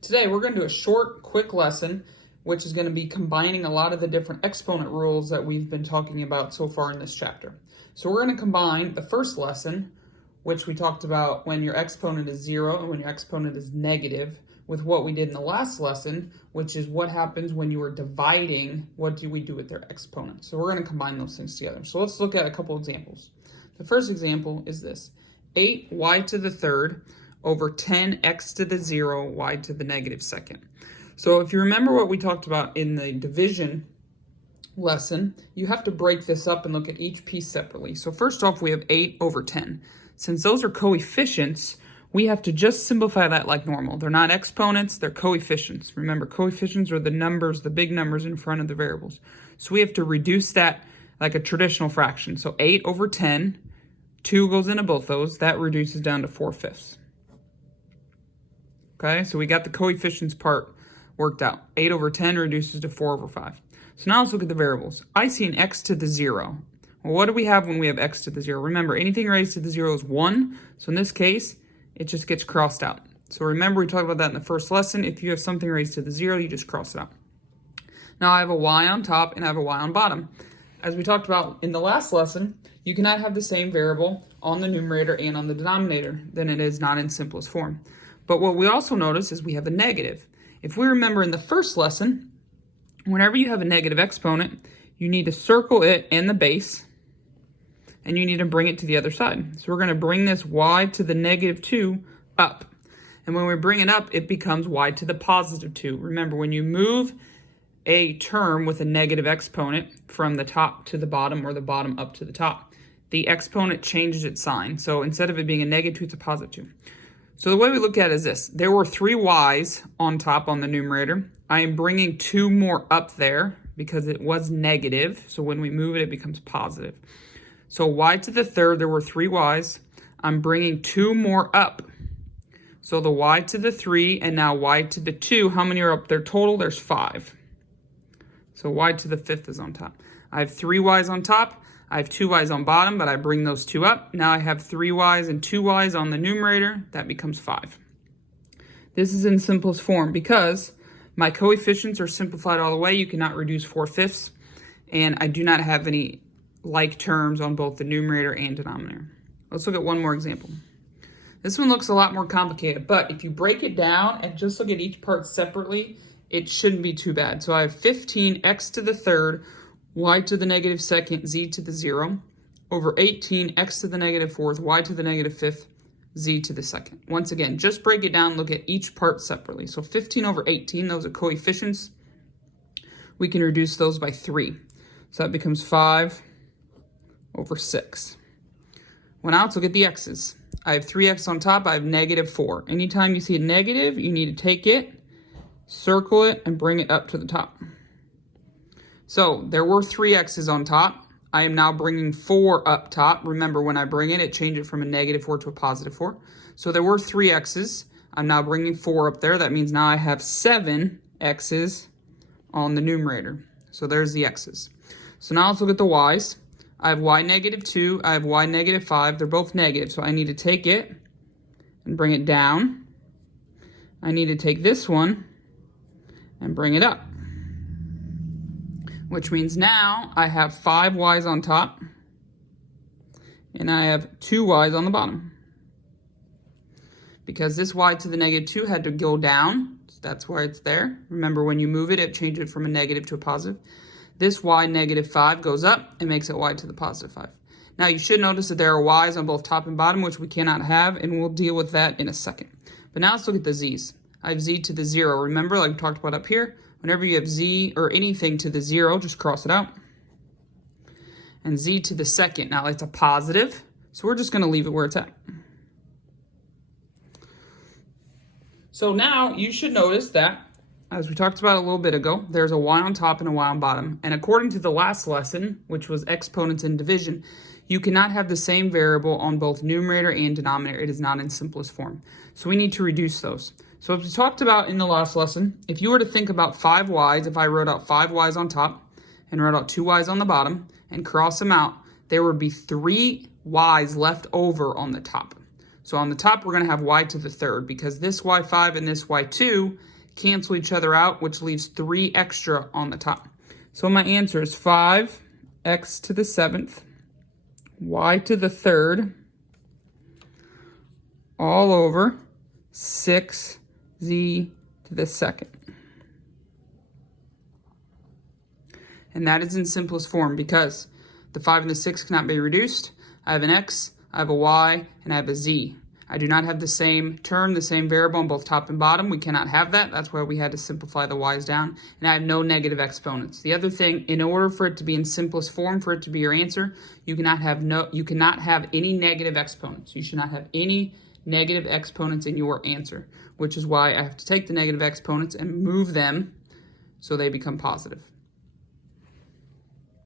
Today we're going to do a short, quick lesson which is going to be combining a lot of the different exponent rules that we've been talking about so far in this chapter. So we're going to combine the first lesson, which we talked about when your exponent is 0 and when your exponent is negative, with what we did in the last lesson, which is what happens when you are dividing, what do we do with their exponent. So we're going to combine those things together. So let's look at a couple examples. The first example is this: 8y to the third over 10x to the 0, y to the negative second. So if you remember what we talked about in the division lesson, you have to break this up and look at each piece separately. So first off, we have 8 over 10. Since those are coefficients, we have to just simplify that like normal. They're not exponents, they're coefficients. Remember, coefficients are the numbers, the big numbers in front of the variables. So we have to reduce that like a traditional fraction. So 8 over 10, 2 goes into both those. That reduces down to 4/5. Okay, so we got the coefficients part worked out. 8 over 10 reduces to 4 over 5. So now let's look at the variables. I see an x to the 0. Well, what do we have when we have x to the 0? Remember, anything raised to the 0 is 1. So in this case, it just gets crossed out. So remember, we talked about that in the first lesson. If you have something raised to the 0, you just cross it out. Now I have a y on top and I have a y on bottom. As we talked about in the last lesson, you cannot have the same variable on the numerator and on the denominator. Then it is not in simplest form. But what we also notice is we have a negative. If we remember in the first lesson, whenever you have a negative exponent, you need to circle it and the base, and you need to bring it to the other side. So we're going to bring this y to the negative 2 up. And when we bring it up, it becomes y to the positive 2. Remember, when you move a term with a negative exponent from the top to the bottom or the bottom up to the top, the exponent changes its sign. So instead of it being a negative 2, it's a positive 2. So the way we look at it is this: there were 3 y's on top on the numerator. I am bringing 2 more up there because it was negative. So when we move it, it becomes positive. So y to the third, there were 3 y's. I'm bringing 2 more up. So the y to the 3 and now y to the 2, how many are up there total? There's 5. So y to the 5th is on top. I have 3 y's on top. I have 2 y's on bottom, but I bring those 2 up. Now I have 3 y's and 2 y's on the numerator. That becomes 5. This is in simplest form because my coefficients are simplified all the way. You cannot reduce 4/5. And I do not have any like terms on both the numerator and denominator. Let's look at one more example. This one looks a lot more complicated, but if you break it down and just look at each part separately, it shouldn't be too bad. So I have 15x to the third, y to the negative second, z to the 0, over 18, x to the negative fourth, y to the negative fifth, z to the second. Once again, just break it down, look at each part separately. So 15 over 18, those are coefficients. We can reduce those by 3. So that becomes 5 over 6. Well, now let's look at the x's. I have 3x on top, I have negative 4. Anytime you see a negative, you need to take it, circle it, and bring it up to the top. So there were 3 x's on top. I am now bringing 4 up top. Remember, when I bring it, it changes it from a negative 4 to a positive 4. So there were 3 x's. I'm now bringing 4 up there. That means now I have 7 x's on the numerator. So there's the x's. So now let's look at the y's. I have y negative 2. I have y negative 5. They're both negative, so I need to take it and bring it down. I need to take this one and bring it up, which means now I have 5 y's on top and I have 2 y's on the bottom. Because this y to the negative 2 had to go down, so that's why it's there. Remember, when you move it, it changes it from a negative to a positive. This y negative 5 goes up and makes it y to the positive 5. Now you should notice that there are y's on both top and bottom, which we cannot have, and we'll deal with that in a second. But now let's look at the z's. I have z to the 0. Remember, like we talked about up here, whenever you have z or anything to the 0, just cross it out. And z to the second. Now it's a positive, so we're just going to leave it where it's at. So now you should notice that, as we talked about a little bit ago, there's a y on top and a y on bottom. And according to the last lesson, which was exponents and division, you cannot have the same variable on both numerator and denominator. It is not in simplest form. So we need to reduce those. So as we talked about in the last lesson, if you were to think about 5 y's, if I wrote out 5 y's on top and wrote out 2 y's on the bottom and cross them out, there would be 3 y's left over on the top. So on the top, we're going to have y to the third because this y5 and this y2 cancel each other out, which leaves 3 extra on the top. So my answer is 5x to the 7th, y to the third, all over 6z to the second. And that is in simplest form because the 5 and the 6 cannot be reduced. I have an x, I have a y, and I have a z. I do not have the same term, the same variable on both top and bottom. We cannot have that. That's why we had to simplify the y's down. And I have no negative exponents. The other thing, in order for it to be in simplest form, for it to be your answer, you cannot have any negative exponents. You should not have any negative exponents in your answer, which is why I have to take the negative exponents and move them so they become positive.